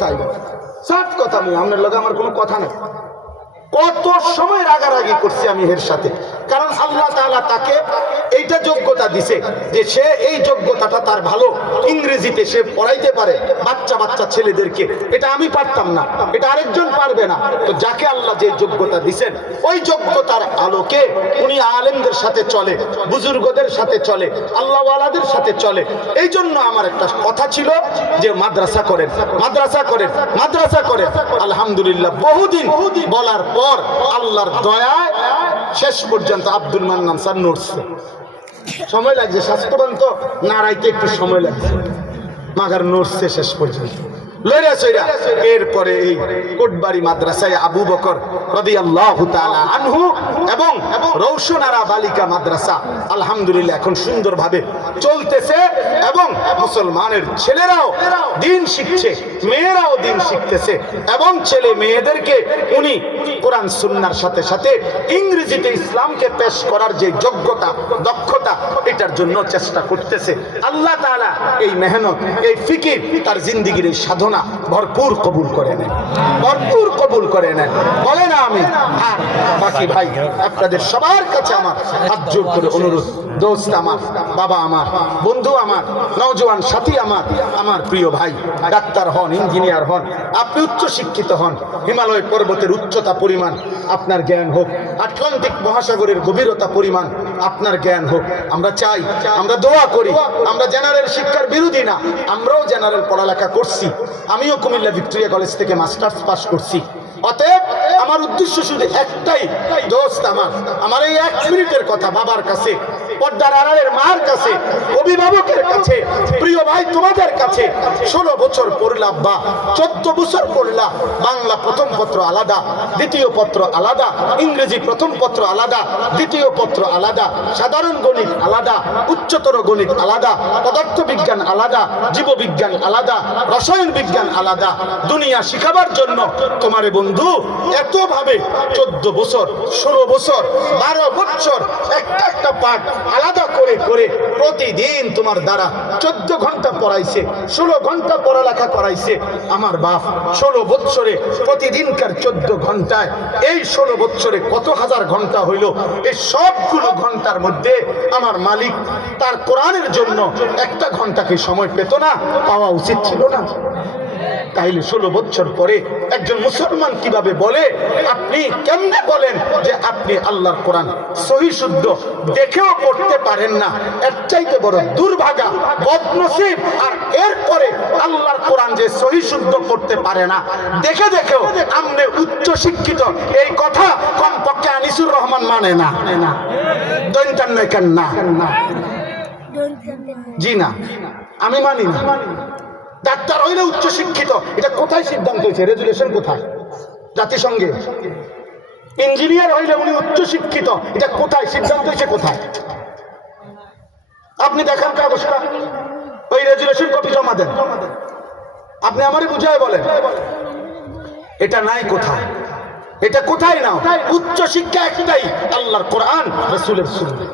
চাইব। সব কথা আমি, আপনার লগে আমার কোনো কথা নেই। কত সময় রাগারাগি করছি আমি এর সাথে। কারণ আল্লাহ তালা তাকে এইটা যোগ্যতা দিছে যে সে এই যোগ্যতাটা তার ভালো। ইংরেজিতে সে পড়াইতে পারে বাচ্চা বাচ্চা ছেলেদেরকে। এটা আমি পারতাম না। এটা আরেকজন পারবে না। তো যাকে আল্লাহ যে যোগ্যতা দিছেন, ওই যোগ্যতার আলোকে উনি আলেমদের সাথে চলে, বুজুর্গদের সাথে চলে, আল্লাহওয়ালাদের সাথে চলে। এই জন্য আমার একটা কথা ছিল যে মাদ্রাসা করেন মাদ্রাসা করেন মাদ্রাসা করেন। আলহামদুলিল্লাহ, বহুদিন বলার পর আল্লাহর দয়ায় শেষ পর্যন্ত আব্দুল মান্নান স্যার নড়ছে। সময় লাগছে, স্বাস্থ্যবান তো। নাড়াইতে একটু সময় লাগছে। মাগার নড়ছে শেষ পর্যন্ত। লইরা সইরা এরপরে এই কোটবাড়ি মাদ্রাসায় আবু বকর রাদিয়াল্লাহু তাআলা আনহু এবং রৌশনারা বালিকা মাদ্রাসা, আলহামদুলিল্লাহ, এখন সুন্দরভাবে চলতেছে এবং মুসলমানের ছেলেরাও দিন শিখছে, মেয়েরাও দিন শিখতেছে এবং ছেলে মেয়েদেরকে উনি কোরআন সুন্নার সাথে সাথে ইংরেজিতে ইসলামকে পেশ করার যে যোগ্যতা, দক্ষতা, এটার জন্য চেষ্টা করতেছে। আল্লাহ তাআলা এই মেহনত, এই ফিকির তার জিন্দিগির এই সাধনা ভরপুর কবুল করে নেন ভরপুর কবুল করে নেন বলে না আমি, আর বাকি ভাই, আপনাদের সবার কাছে আমার হাত জোর করে অনুরোধ। দোস্ত আমার, বাবা আমার, বন্ধু আমার, নওজোয়ান সাথী আমার আমার প্রিয় ভাই ডাক্তার হন, ইঞ্জিনিয়ার হন, আপনি উচ্চ শিক্ষিত হন, হিমালয় পর্বতের উচ্চতা পরিমাণ আপনার জ্ঞান হোক, আটলান্টিক মহাসাগরের গভীরতা পরিমাণ আপনার জ্ঞান হোক। আমরা চাই, আমরা দোয়া করি, আমরা জেনারেল শিক্ষার বিরোধী না, আমরাও জেনারেল পড়ালেখা করছি। আমিও কুমিল্লা ভিক্টোরিয়া কলেজ থেকে মাস্টার্স পাস করছি। অতএব, আমার উদ্দেশ্য শুধু একটাই, দোস্ত আমার আমার এই এক মিনিটের কথা বাবার কাছে পর্দার আড়ালের মার কাছে, অভিভাবকের কাছে, প্রিয় ভাই তোমাদের কাছে ষোলো বছর পড়লাম বা চোদ্দ বছর পড়লাম। বাংলা প্রথম পত্র আলাদা, দ্বিতীয় পত্র আলাদা, ইংরেজি প্রথম পত্র আলাদা, দ্বিতীয় পত্র আলাদা, সাধারণ গণিত আলাদা, উচ্চতর গণিত আলাদা পদার্থ বিজ্ঞান আলাদা, জীববিজ্ঞান আলাদা, রসায়ন বিজ্ঞান আলাদা। দুনিয়া শিখাবার জন্য তোমারে বন্ধু এতভাবে চোদ্দ বছর, ষোলো বছর, বারো বছর, একটা একটা পাঠ আলাদা করে করে প্রতিদিন তোমার দ্বারা চোদ্দ ঘণ্টা পড়াইছে, ষোলো ঘণ্টা পড়ালেখা করাইছে আমার বাপ। ষোলো বৎসরে প্রতিদিনকার চোদ্দ ঘন্টায় এই ষোলো বৎসরে কত হাজার ঘণ্টা হইল, এই সবগুলো ঘণ্টার মধ্যে আমার মালিক তার কোরআনের জন্য একটা ঘন্টাকে সময় পেত না, পাওয়া উচিত ছিল না। তাইলে ষোলো বছর পরে একজন মুসলমান কীভাবে বলে? আপনি কেমনে বলেন যে আপনি আল্লাহর কোরআন সহি শুদ্ধ দেখেও পড়তে পারেন না? এর চাইতে বড় দুর্ভাগা বদনসিব আর এরপরে আল্লাহর কোরআন যে সহি শুদ্ধ পড়তে পারে না দেখে দেখেও আমনে উচ্চ শিক্ষিত এই কথা কমপক্ষে আনিসুর রহমান মানে না। দৈন্তান কেন না। জি না। আমি মানি না। ডাক্তার হইলে উচ্চ এটা কোথায় সিদ্ধান্ত হয়েছে? রেজুলেশন কোথায়? জাতিসংঘে। ইঞ্জিনিয়ার হইলে উনি উচ্চ শিক্ষিত এটা কোথায়? সিদ্ধান্ত হয়েছে কোথায়? আপনি দেখান কাগজটা ওই রেজুলেশন কপি জমা দেন। আপনি আমারই বুঝায় বলেন। এটা নাই কোথায়? এটা কোথায় নাও? উচ্চ শিক্ষা একটাই, আল্লাহর কোরআন, রসুলের সুন্নাহ।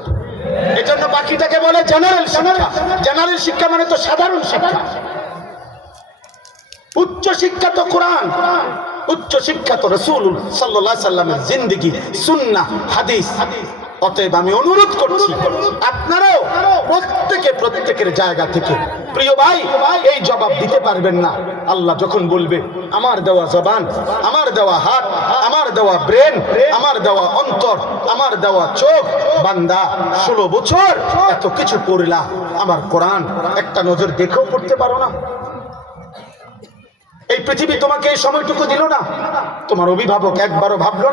এজন্য বাকিটাকে বলে জেনারেল জেনারেল শিক্ষা মানে তো সাধারণ শিক্ষা। উচ্চ শিক্ষা তো কোরআন উচ্চ শিক্ষা তো রসুল সাল্লাহ সাল্লামের জিন্দিগি সুন্না হাদিস। অতএব আমি অনুরোধ করছি, আপনারাও প্রত্যেকে প্রত্যেকের জায়গা থেকে, প্রিয় ভাই, এই জবাব দিতে পারবেন না। আল্লাহ যখন বলবে, আমার দেওয়া জবান, আমার দেওয়া হাত, আমার দেওয়া ব্রেন, আমার দেওয়া অন্তর, আমার দেওয়া চোখ, বান্দা, ষোলো বছর এত কিছু পড়লা। আমার কোরআন একটা নজর দেখেও পড়তে পারো না। এই পৃথিবী তোমাকে এই সময়টুকু দিল না। তোমার অভিভাবক একবারও ভাবলো